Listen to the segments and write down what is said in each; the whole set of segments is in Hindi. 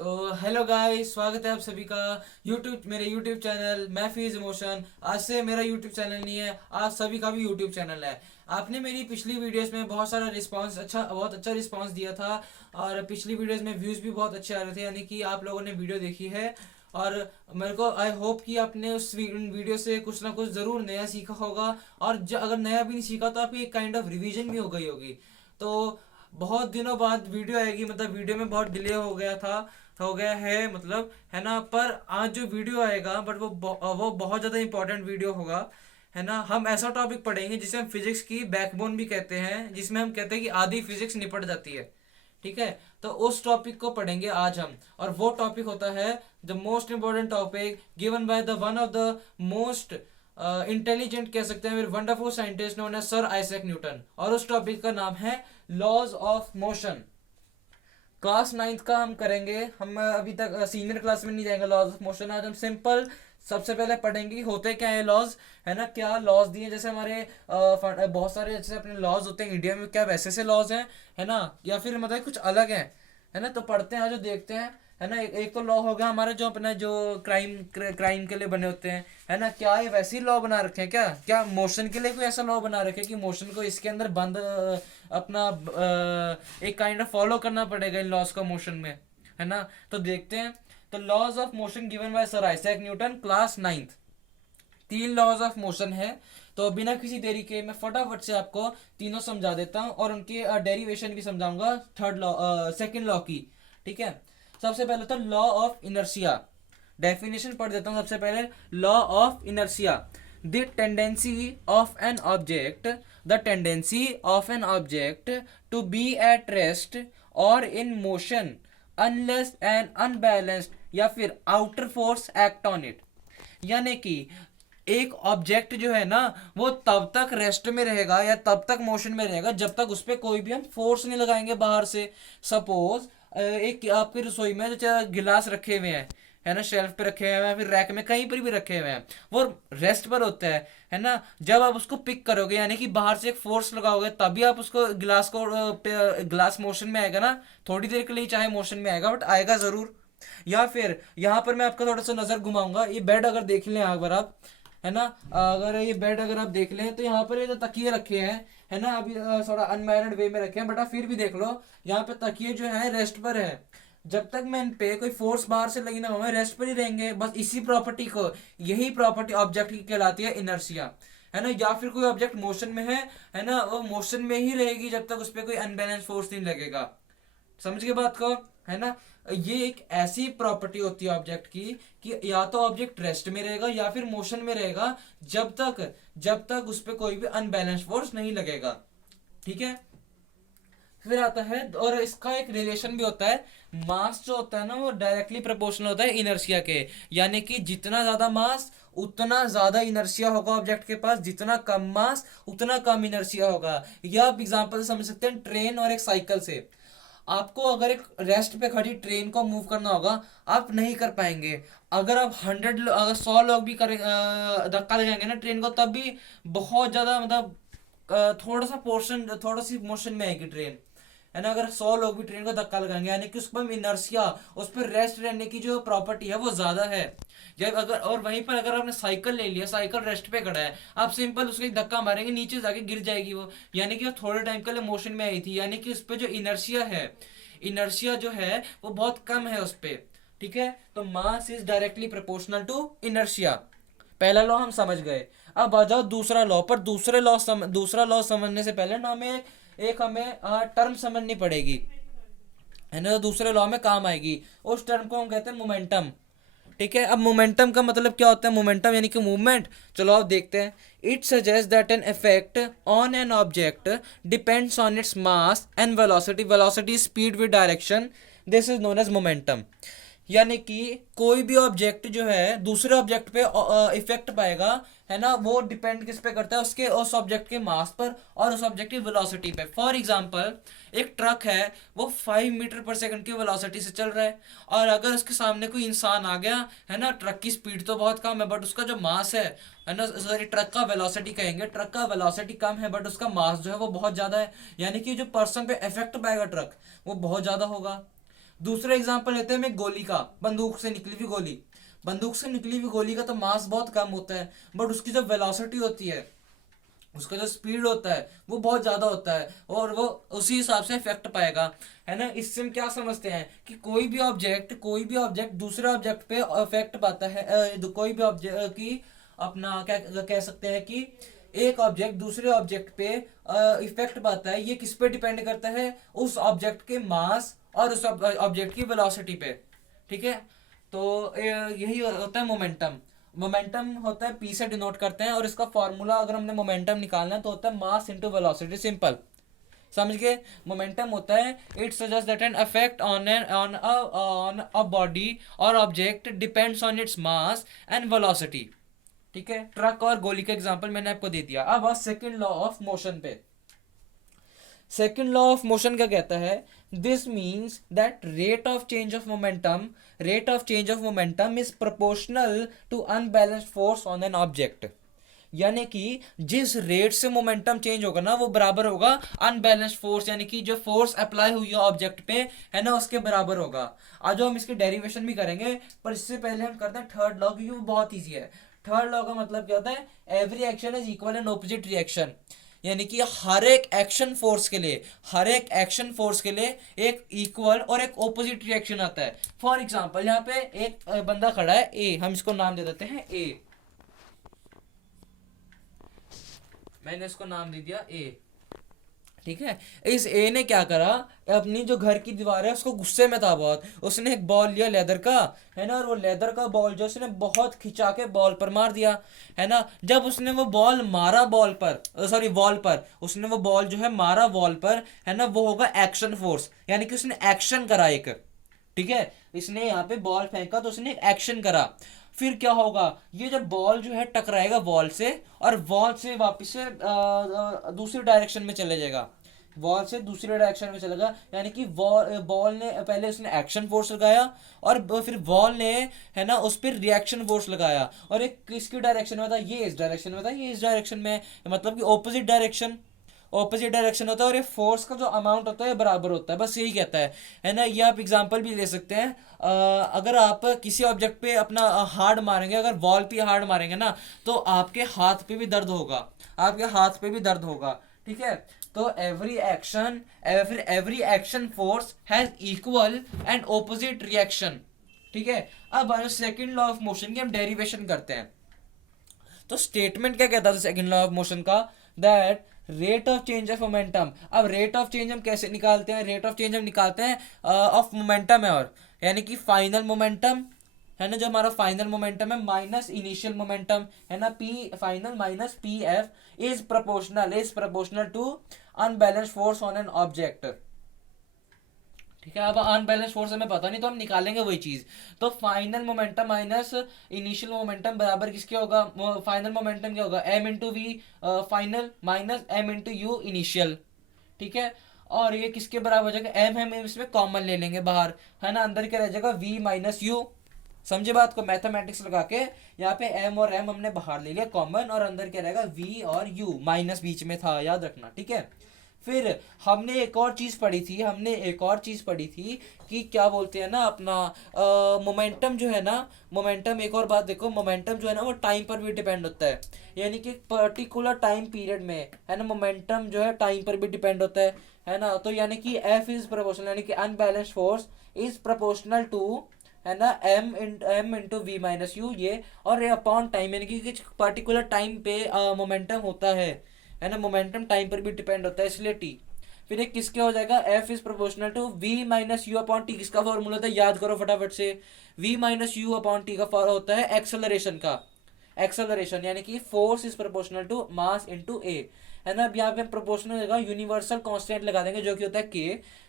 तो हेलो गाइस, स्वागत है आप सभी का मेरे यूट्यूब चैनल महफीज इमोशन। आज से मेरा यूट्यूब चैनल नहीं है, आज सभी का भी यूट्यूब चैनल है। आपने मेरी पिछली वीडियोस में बहुत अच्छा रिस्पांस दिया था और पिछली वीडियोस में व्यूज़ भी बहुत अच्छे आ रहे थे, यानी कि आप लोगों ने वीडियो देखी है। और मेरे को आई होप कि आपने उन वीडियो से कुछ ना कुछ ज़रूर नया सीखा होगा। और अगर नया भी नहीं सीखा तो आपकी एक काइंड ऑफ रिवीजन भी हो गई होगी। तो बहुत दिनों बाद वीडियो आएगी, मतलब वीडियो में बहुत डिले हो गया है, मतलब है ना। पर आज जो वीडियो आएगा बट वो बहुत ज़्यादा इंपॉर्टेंट वीडियो होगा, है ना। हम ऐसा टॉपिक पढ़ेंगे जिसे हम फिजिक्स की बैकबोन भी कहते हैं, जिसमें हम कहते हैं कि आधी फिजिक्स निपट जाती है। ठीक है, तो उस टॉपिक को पढ़ेंगे आज हम। और वो टॉपिक होता है the most important topic given by the one of the most intelligent कह सकते हैं, फिर वंडरफुल साइंटिस्ट नोन है सर आइजैक न्यूटन। और उस टॉपिक का नाम है laws of motion. Class ninth का हम करेंगे। हम अभी तक सीनियर क्लास में नहीं जाएंगे लॉज ऑफ मोशन। आज हम सिंपल सबसे पहले पढ़ेंगे कि होते क्या है लॉज, है ना। क्या लॉज दिए, जैसे हमारे बहुत सारे जैसे अपने लॉज होते हैं इंडिया में, क्या वैसे से लॉज हैं, है ना, या फिर मतलब कुछ अलग हैं, है ना। तो पढ़ते हैं, जो देखते हैं, है ना। एक तो लॉ हो गया हमारा जो अपना जो क्राइम के लिए बने होते हैं, है ना। क्या ये वैसे ही लॉ बना रखे हैं, क्या क्या मोशन के लिए कोई ऐसा लॉ बना रखे हैं कि मोशन को इसके अंदर बंद अपना एक काइंड ऑफ फॉलो करना पड़ेगा इन लॉज का मोशन में, है ना। तो देखते हैं। तो laws of motion given by sir Isaac Newton, class ninth. तीन लॉज ऑफ मोशन है। तो बिना किसी देरी के मैं फटाफट से आपको तीनों समझा देता हूँ और उनके डेरिवेशन भी समझाऊंगा थर्ड लॉ सेकंड लॉ की। ठीक है, सबसे पहले तो लॉ ऑफ इनर्शिया। डेफिनेशन पढ़ देता हूँ सबसे पहले। Law of inertia, the tendency of an object the tendency of an object to be at rest और in motion unless an unbalanced या फिर outer force act on it. यानी कि एक ऑब्जेक्ट जो है ना, वो तब तक रेस्ट में रहेगा या तब तक मोशन में रहेगा जब तक उस पर कोई भी हम फोर्स नहीं लगाएंगे बाहर से। सपोज एक आपकी रसोई में जो गिलास रखे हुए हैं, है ना, शेल्फ पे रखे हुए हैं, फिर रैक में कहीं पर भी रखे हुए हैं, वो रेस्ट पर होता है ना। जब आप उसको पिक करोगे, यानी कि बाहर से एक फोर्स लगाओगे, तभी आप उसको गिलास मोशन में आएगा ना। थोड़ी देर के लिए चाहे मोशन में आएगा, बट आएगा जरूर। या फिर यहाँ पर मैं आपका थोड़ा सा नजर घुमाऊंगा। ये बेड अगर देख लें अगर आप, है ना, अगर ये बेड अगर आप देख लें तो यहाँ पर ये जो तकिए रखे हैं, है ना, अभी थोड़ा अनमैरिड वे में रखे हैं, बट आप फिर भी देख लो यहाँ पे तकिए जो है रेस्ट पर है। जब तक मैं इन पे कोई फोर्स बाहर से लगी ना हो, मैं रेस्ट पर ही रहेंगे। बस इसी प्रॉपर्टी को, यही प्रॉपर्टी ऑब्जेक्ट की कहलाती है इनर्शिया, है ना। या फिर कोई ऑब्जेक्ट मोशन में है ना, वो मोशन में ही रहेगी जब तक उस पर कोई अनबैलेंस फोर्स नहीं लगेगा। समझ के बात को, है ना। ये एक ऐसी प्रॉपर्टी होती है ऑब्जेक्ट की कि या तो ऑब्जेक्ट रेस्ट में रहेगा या फिर मोशन में रहेगा जब तक उस पर कोई भी अनबैलेंस फोर्स नहीं लगेगा। ठीक है, फिर आता है, और इसका एक रिलेशन भी होता है। मास जो होता है ना, वो डायरेक्टली प्रोपोर्शनल होता है इनर्शिया के। यानी कि जितना ज्यादा मास उतना ज्यादा इनर्शिया होगा ऑब्जेक्ट के पास, जितना कम मास उतना कम इनर्शिया होगा। यह आप एग्जांपल समझ सकते हैं ट्रेन और एक साइकिल से। आपको अगर एक रेस्ट पे खड़ी ट्रेन को मूव करना होगा, आप नहीं कर पाएंगे। अगर आप 100 100 लोग भी करें धक्का लगाएंगे ना ट्रेन को, तब भी बहुत ज्यादा मतलब थोड़ा सा पोर्शन, थोड़ा सी मोशन में आएगी ट्रेन, है ना। अगर 100 लोग भी ट्रेन को धक्का लगाएंगे, यानी कि उस पर इनर्शिया, उस पर रेस्ट रहने की जो प्रॉपर्टी है वो ज्यादा है। जब अगर और वहीं पर अगर आपने साइकिल ले लिया, साइकिल रेस्ट पे खड़ा है, आप सिंपल उसको एक धक्का मारेंगे, नीचे जाके गिर जाएगी वो। यानी कि वो थोड़े टाइम के लिए मोशन में आई थी, यानी कि उस पर जो इनर्शिया जो है वो बहुत कम है उस पर। ठीक है, तो mass is directly proportional to inertia. पहला लॉ हम समझ गए। अब आ जाओ दूसरा लॉ पर। दूसरा लॉ समझने से पहले ना हमें टर्म समझनी पड़ेगी, है ना। दूसरे लॉ में काम आएगी। उस टर्म को हम कहते हैं मोमेंटम। ठीक है, अब मोमेंटम का मतलब क्या होता है? मोमेंटम यानी कि मूवमेंट। चलो आप देखते हैं। It suggest that an effect on an object depends on its mass and velocity. Velocity speed with direction, this is known as momentum. यानी कि कोई भी ऑब्जेक्ट जो है दूसरे ऑब्जेक्ट पे इफेक्ट पाएगा, है ना, वो डिपेंड किस पे करता है? उसके उस ऑब्जेक्ट के मास पर और उस ऑब्जेक्ट की वेलोसिटी पे। फॉर एग्जांपल, एक ट्रक है, वो 5 मीटर पर सेकंड की वेलोसिटी से चल रहा है, और अगर उसके सामने कोई इंसान आ गया, है ना, ट्रक की स्पीड तो बहुत कम है बट उसका जो मास है ना, सॉरी, ट्रक का वेलोसिटी कहेंगे, ट्रक का वेलोसिटी कम है बट उसका मास जो है वो बहुत ज्यादा है। यानी कि जो पर्सन पे इफेक्ट पाएगा ट्रक, वो बहुत ज्यादा होगा। दूसरा एग्जांपल लेते हैं मैं गोली का, बंदूक से निकली हुई गोली। बंदूक से निकली हुई गोली का तो मास बहुत कम होता है, बट उसकी जो वेलोसिटी होती है, उसका जो स्पीड होता है वो बहुत ज्यादा होता है, और वो उसी हिसाब से इफेक्ट पाएगा, है ना। इससे हम क्या समझते हैं कि कोई भी ऑब्जेक्ट दूसरे ऑब्जेक्ट पे इफेक्ट पाता है, कोई भी ऑब्जेक्ट की अपना क्या कह सकते हैं कि एक ऑब्जेक्ट दूसरे ऑब्जेक्ट पे इफेक्ट पाता है, ये किस पे डिपेंड करता है, उस ऑब्जेक्ट के मास और उस ऑब्जेक्ट की वेलोसिटी पे। ठीक है, तो यही होता है मोमेंटम। मोमेंटम होता है पी से डिनोट करते हैं, और इसका फॉर्मूला अगर हमने मोमेंटम निकालना है तो होता है मास इनटू वेलोसिटी, सिंपल, समझ गए। मोमेंटम होता है it suggest that an effect on a body और object depends on its mass and velocity. ठीक है, ट्रक और गोली का एग्जांपल मैंने आपको दे दिया। अब सेकंड लॉ ऑफ मोशन पे। सेकेंड लॉ ऑफ मोशन क्या कहता है, this means that rate of change of momentum is proportional to unbalanced force on an object. यानी कि जिस रेट से मोमेंटम चेंज होगा ना, वो बराबर होगा अनबैलेंस्ड फोर्स, यानी कि जो फोर्स अप्लाई हुई है ऑब्जेक्ट पे, है ना, उसके बराबर होगा। आज हम इसकी डेरिवेशन भी करेंगे, पर इससे पहले हम करते हैं थर्ड लॉ, क्योंकि वो बहुत ईजी है। थर्ड लॉ का मतलब क्या होता है, every action is equal and opposite reaction. यानी कि हर एक एक्शन फोर्स के लिए एक इक्वल और एक ऑपोजिट रिएक्शन आता है। फॉर एग्जांपल यहाँ पे एक बंदा खड़ा है ए, हम इसको नाम दे देते हैं ए, मैंने इसको नाम दे दिया ए। ठीक है, इस ए ने क्या करा, अपनी जो घर की दीवार है उसको गुस्से में था बहुत, उसने एक बॉल लिया लेदर का, है ना, और वो लेदर का बॉल जो उसने बहुत खिंचा के बॉल पर मार दिया, है ना। जब उसने वो बॉल मारा बॉल पर, सॉरी वॉल पर, उसने वो बॉल जो है मारा वॉल पर, है ना, वो होगा एक्शन फोर्स, यानी कि उसने एक्शन करा एक। ठीक है, इसने यहाँ पे बॉल फेंका तो उसने एक्शन करा। फिर क्या होगा, ये जब बॉल जो है टकराएगा वॉल से, और वॉल से वापस से दूसरी डायरेक्शन में चले जाएगा, वॉल से दूसरे डायरेक्शन में चलेगा, यानी कि बॉल ने पहले उसने एक्शन फोर्स लगाया, और फिर बॉल ने, है ना, उस पर रिएक्शन फोर्स लगाया, और एक किसकी डायरेक्शन में था, ये इस डायरेक्शन में था, ये इस डायरेक्शन में, मतलब कि ऑपोजिट डायरेक्शन होता है, और ये फोर्स का जो अमाउंट होता है बराबर होता है, बस यही कहता है ना। ये आप एग्जांपल भी ले सकते हैं, अगर आप किसी ऑब्जेक्ट पे अपना हार्ड मारेंगे, अगर वॉल पे हार्ड मारेंगे ना, तो आपके हाथ पे भी दर्द होगा, ठीक है। तो every action force has equal and opposite reaction. ठीक है, अब सेकंड लॉ ऑफ मोशन की हम डेरिवेशन करते हैं। तो स्टेटमेंट क्या कहता था सेकंड लॉ ऑफ मोशन का, that rate of change of momentum. अब रेट ऑफ चेंज हम कैसे निकालते हैं, रेट ऑफ चेंज हम निकालते हैं ऑफ मोमेंटम है, और यानी कि फाइनल मोमेंटम, है ना, जो हमारा फाइनल मोमेंटम है माइनस इनिशियल मोमेंटम, है ना, P final minus P F is proportional to unbalanced force on an object. ठीक है, अब अनबैलेंस फोर्स हमें पता नहीं, तो हम निकालेंगे वही चीज। तो final momentum minus initial momentum बराबर किसके होगा, फाइनल मोमेंटम क्या होगा, M into V final minus M into U initial. ठीक है, और ये किसके बराबर हो जाएगा, एम हम इसमें कॉमन ले लेंगे बाहर, है ना, अंदर क्या रह जाएगा, वी माइनस यू। समझे बात को, मैथमेटिक्स लगा के यहाँ पे एम और एम हमने बाहर ले लिया कॉमन, और अंदर क्या रहेगा, वी और यू, माइनस बीच में था, याद रखना। ठीक है, फिर हमने एक और चीज पढ़ी थी कि क्या बोलते हैं ना, अपना मोमेंटम जो है ना, मोमेंटम, एक और बात देखो, मोमेंटम जो है ना वो टाइम पर भी डिपेंड होता है, यानी कि पर्टिकुलर टाइम पीरियड में, है ना, मोमेंटम जो है टाइम पर भी डिपेंड होता है ना। तो यानी कि एफ इज प्रोपोर्शनल, यानी कि unbalanced force is proportional to, है ना, M into V minus U, ये, और अपॉन टाइम, यानी कि पर्टिकुलर टाइम पे मोमेंटम होता है ना, मोमेंटम टाइम पर भी डिपेंड होता है, इसलिए टी। फिर एक किसके हो जाएगा, F is proportional to V minus U upon T, किसका फॉर्मूला होता है, याद करो फटाफट से, V minus U upon T का होता है एक्सेलरेशन का, एक्सेलरेशन, यानी कि force is proportional to mass into A, है ना। अब यहाँ पे प्रोपोर्शनल होगा, यूनिवर्सल कांस्टेंट लगा देंगे जो कि होता है के,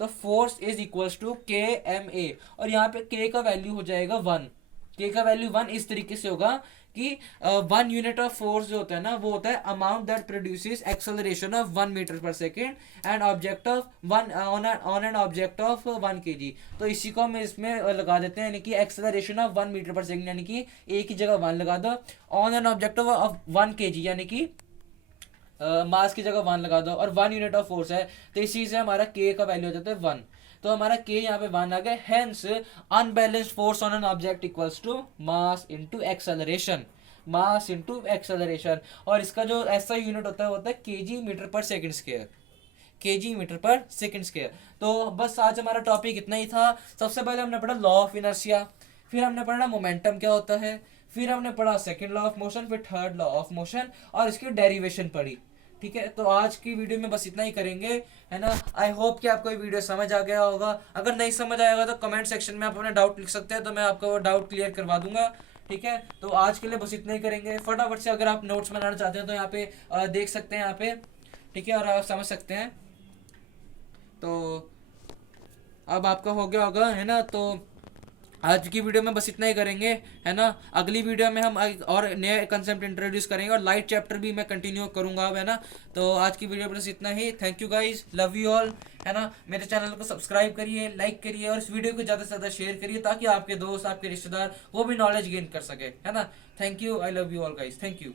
तो फोर्स इज इक्वल्स टू के एम ए, और यहाँ पे के का वैल्यू हो जाएगा 1, के का वैल्यू 1 इस तरीके से होगा कि 1 यूनिट ऑफ फोर्स जो होता है ना, वो होता है amount that produces acceleration of 1 meter per second and object of 1 on an object of 1 kg। तो इसी को हम इसमें लगा देते हैं, यानी कि acceleration of 1 meter per second, यानी कि ए की जगह 1 लगा दो, on an object of 1 kg, यानी कि मास की जगह 1 लगा दो, और 1 यूनिट ऑफ फोर्स है, तो इसी से हमारा के का वैल्यू हो जाता है 1। तो हमारा के यहाँ पे 1 आ गया। Hence unbalanced force on an object equals to mass into acceleration, mass into acceleration. और इसका जो ऐसा यूनिट होता है KG metre per second square, KG metre per second square. तो बस आज हमारा टॉपिक इतना ही था। सबसे पहले हमने पढ़ा लॉ ऑफ इनर्शिया, फिर हमने पढ़ा मोमेंटम क्या होता है, फिर हमने पढ़ा सेकंड लॉ ऑफ मोशन, फिर थर्ड लॉ ऑफ मोशन और इसकी डेरिवेशन पढ़ी। ठीक है, तो आज की वीडियो में बस इतना ही करेंगे, है ना। आई होप कि आपको ये वीडियो समझ आ गया होगा। अगर नहीं समझ आएगा तो कमेंट सेक्शन में आप अपने डाउट लिख सकते हैं, तो मैं आपका वो डाउट क्लियर करवा दूंगा। ठीक है, तो आज के लिए बस इतना ही करेंगे। फटाफट से अगर आप नोट्स बनाना चाहते हैं तो यहाँ पे देख सकते हैं यहाँ पे, ठीक है, और आप समझ सकते हैं। तो अब आपका हो गया होगा, है ना। तो आज की वीडियो में बस इतना ही करेंगे, है ना। अगली वीडियो में हम और नए कंसेप्ट इंट्रोड्यूस करेंगे और लाइट चैप्टर भी मैं कंटिन्यू करूंगा अब, है ना। तो आज की वीडियो में बस इतना ही। Thank you guys, love you all, है ना। मेरे चैनल को सब्सक्राइब करिए, लाइक करिए और इस वीडियो को ज़्यादा से ज़्यादा शेयर करिए ताकि आपके दोस्त, आपके रिश्तेदार वो भी नॉलेज गेन कर सके, है ना। Thank you, I love you all guys, thank you.